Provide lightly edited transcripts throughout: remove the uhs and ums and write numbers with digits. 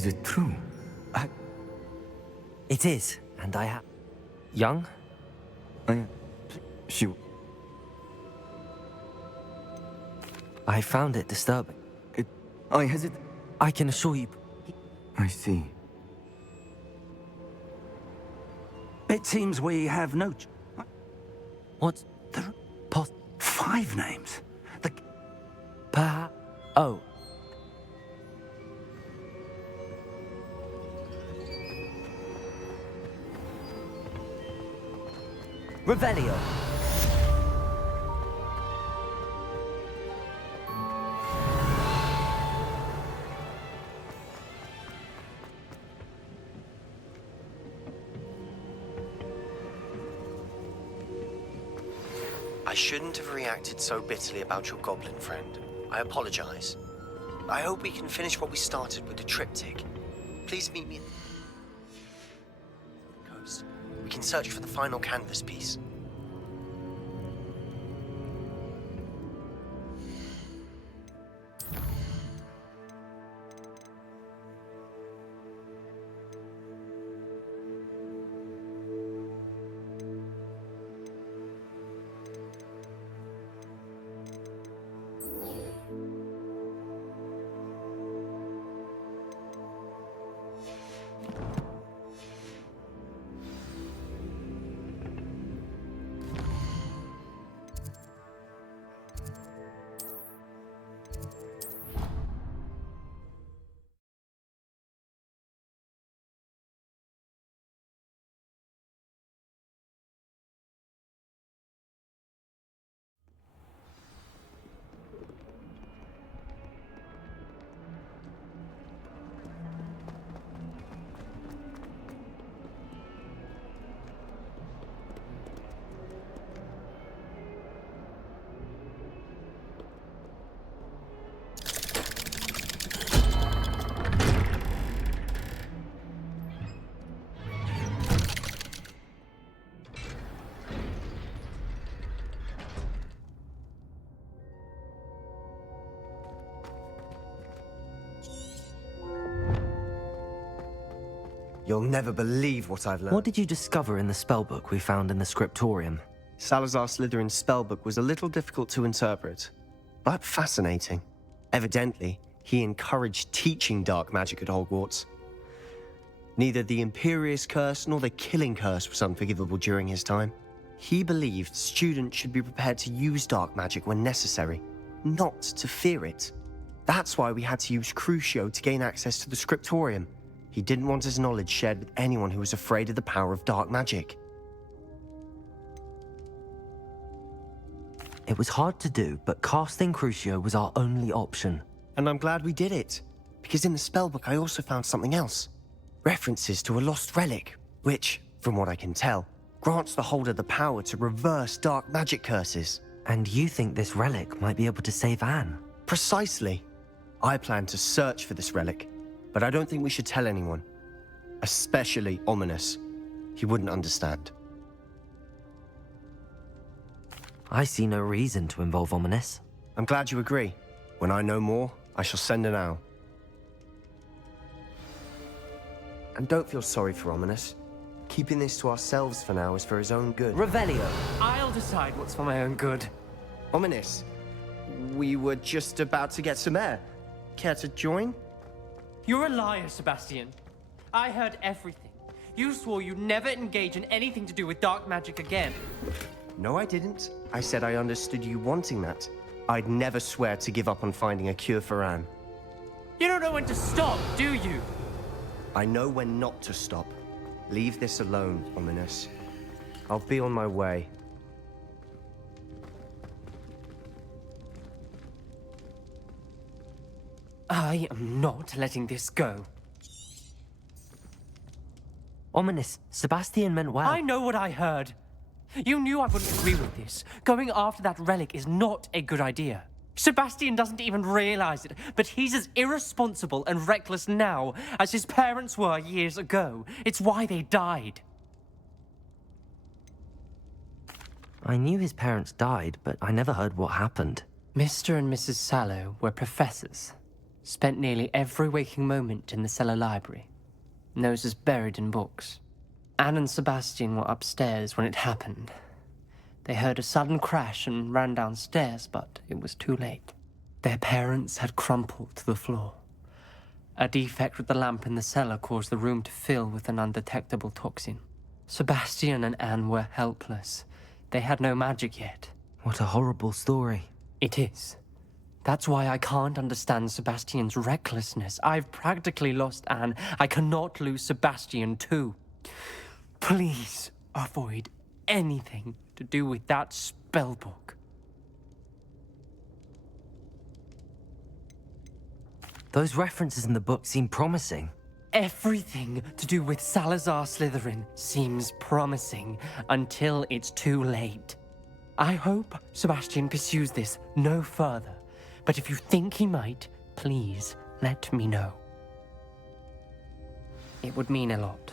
Is it true? It is, and I have... Young? She... I found it disturbing. Has it... I can assure you... I see. It seems we have no... What? There are Pos... 5 names. The... Perhaps... Oh. Revelio. I shouldn't have reacted so bitterly about your goblin friend. I apologize. I hope we can finish what we started with the triptych. Please meet me at the coast. We can search for the final canvas piece. You'll never believe what I've learned. What did you discover in the spellbook we found in the scriptorium? Salazar Slytherin's spellbook was a little difficult to interpret, but fascinating. Evidently, he encouraged teaching dark magic at Hogwarts. Neither the Imperious Curse nor the Killing Curse was unforgivable during his time. He believed students should be prepared to use dark magic when necessary, not to fear it. That's why we had to use Crucio to gain access to the scriptorium. He didn't want his knowledge shared with anyone who was afraid of the power of dark magic. It was hard to do, but casting Crucio was our only option. And I'm glad we did it, because in the spellbook I also found something else. References to a lost relic, which, from what I can tell, grants the holder the power to reverse dark magic curses. And you think this relic might be able to save Anne? Precisely. I plan to search for this relic, but I don't think we should tell anyone. Especially Ominous. He wouldn't understand. I see no reason to involve Ominous. I'm glad you agree. When I know more, I shall send an owl. And don't feel sorry for Ominous. Keeping this to ourselves for now is for his own good. Revelio. I'll decide what's for my own good. Ominous, we were just about to get some air. Care to join? You're a liar, Sebastian. I heard everything. You swore you'd never engage in anything to do with dark magic again. No, I didn't. I said I understood you wanting that. I'd never swear to give up on finding a cure for Anne. You don't know when to stop, do you? I know when not to stop. Leave this alone, Ominous. I'll be on my way. I am not letting this go. Ominous, Sebastian meant well. I know what I heard. You knew I wouldn't agree with this. Going after that relic is not a good idea. Sebastian doesn't even realize it, but he's as irresponsible and reckless now as his parents were years ago. It's why they died. I knew his parents died, but I never heard what happened. Mr. and Mrs. Sallow were professors. Spent nearly every waking moment in the cellar library. Noses buried in books. Anne and Sebastian were upstairs when it happened. They heard a sudden crash and ran downstairs, but it was too late. Their parents had crumpled to the floor. A defect with the lamp in the cellar caused the room to fill with an undetectable toxin. Sebastian and Anne were helpless. They had no magic yet. What a horrible story. It is. That's why I can't understand Sebastian's recklessness. I've practically lost Anne. I cannot lose Sebastian too. Please avoid anything to do with that spellbook. Those references in the book seem promising. Everything to do with Salazar Slytherin seems promising until it's too late. I hope Sebastian pursues this no further, but if you think he might, please let me know. It would mean a lot.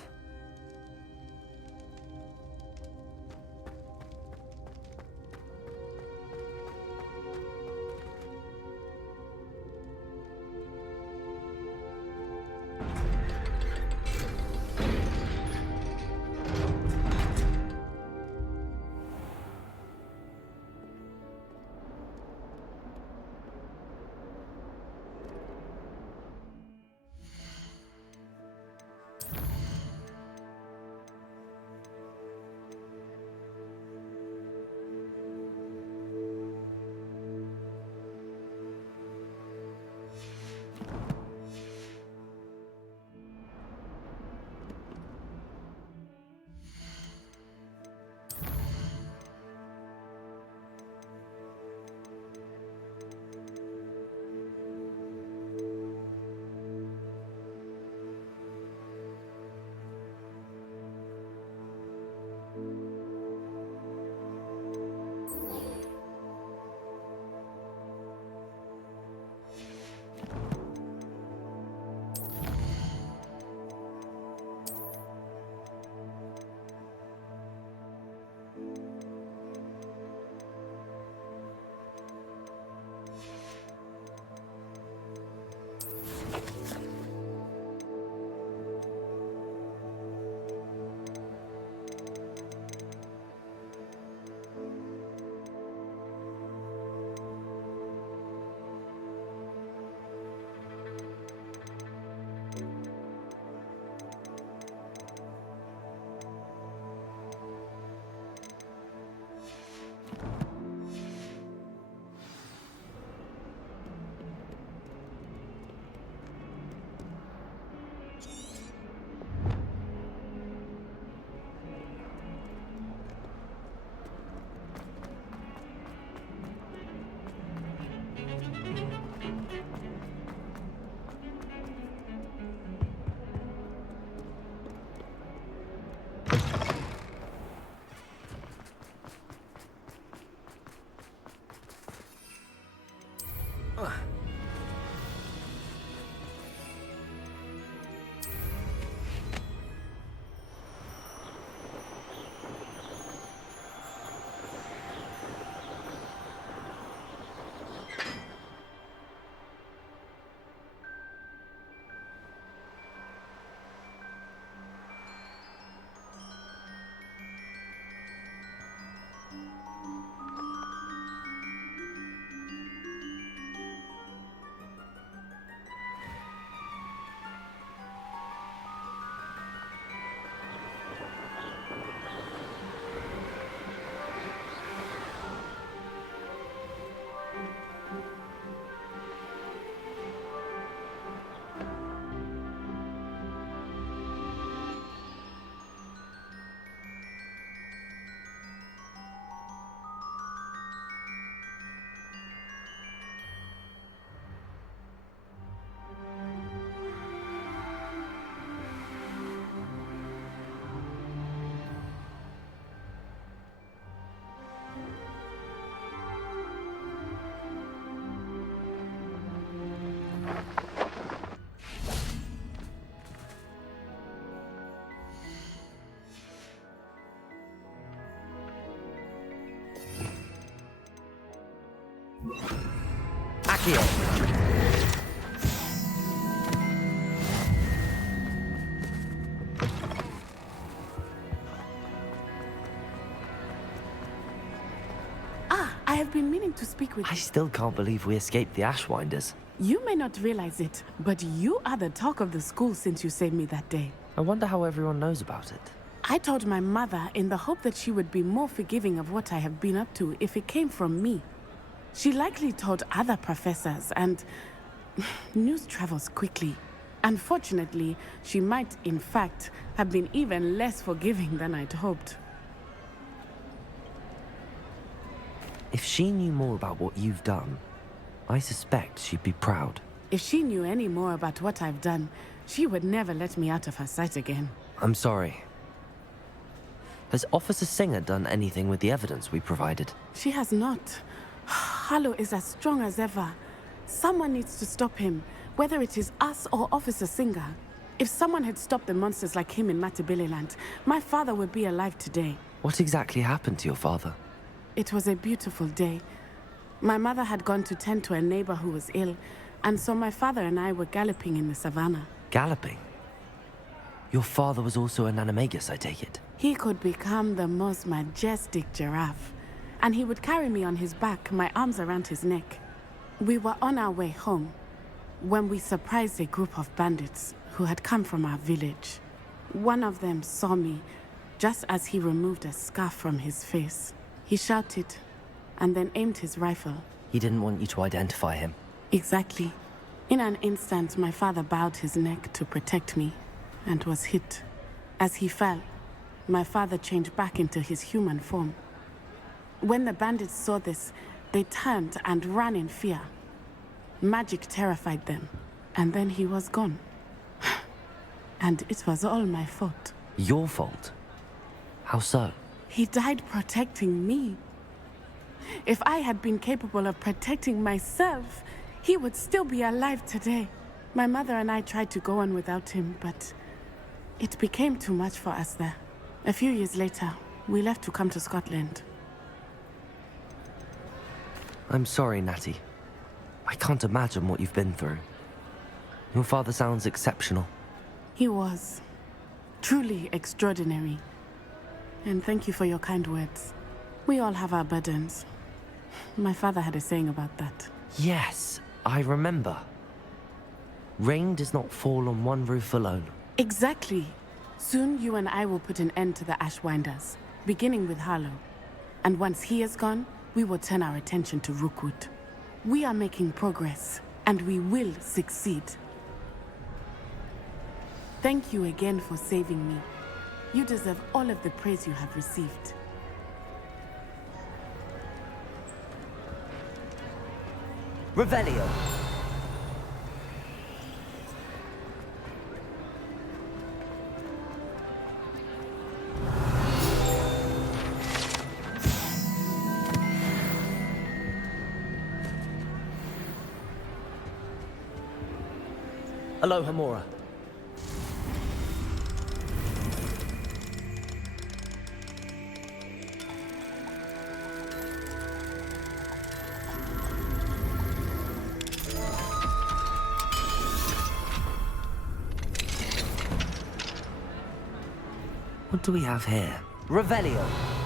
Accio! to speak with I you. still can't believe we escaped the Ashwinders. You may not realize it, but you are the talk of the school since you saved me that day. I wonder how everyone knows about it. I told my mother in the hope that she would be more forgiving of what I have been up to if it came from me. She likely told other professors, and news travels quickly. Unfortunately, she might, in fact, have been even less forgiving than I'd hoped. If she knew more about what you've done, I suspect she'd be proud. If she knew any more about what I've done, she would never let me out of her sight again. I'm sorry. Has Officer Singer done anything with the evidence we provided? She has not. Harlow is as strong as ever. Someone needs to stop him, whether it is us or Officer Singer. If someone had stopped the monsters like him in Matabeleland, my father would be alive today. What exactly happened to your father? It was a beautiful day. My mother had gone to tend to a neighbor who was ill, and so my father and I were galloping in the savannah. Galloping? Your father was also an animagus, I take it? He could become the most majestic giraffe, and he would carry me on his back, my arms around his neck. We were on our way home when we surprised a group of bandits who had come from our village. One of them saw me just as he removed a scarf from his face. He shouted and then aimed his rifle. He didn't want you to identify him. Exactly. In an instant, my father bowed his neck to protect me and was hit. As he fell, my father changed back into his human form. When the bandits saw this, they turned and ran in fear. Magic terrified them, and then he was gone. And it was all my fault. Your fault? How so? He died protecting me. If I had been capable of protecting myself, he would still be alive today. My mother and I tried to go on without him, but it became too much for us there. A few years later, we left to come to Scotland. I'm sorry, Natty. I can't imagine what you've been through. Your father sounds exceptional. He was truly extraordinary. And thank you for your kind words. We all have our burdens. My father had a saying about that. Yes, I remember. Rain does not fall on one roof alone. Exactly. Soon you and I will put an end to the Ashwinders, beginning with Harlow. And once he is gone, we will turn our attention to Rookwood. We are making progress, and we will succeed. Thank you again for saving me. You deserve all of the praise you have received. Revelio. Aloha Mora. What do we have here? Revelio.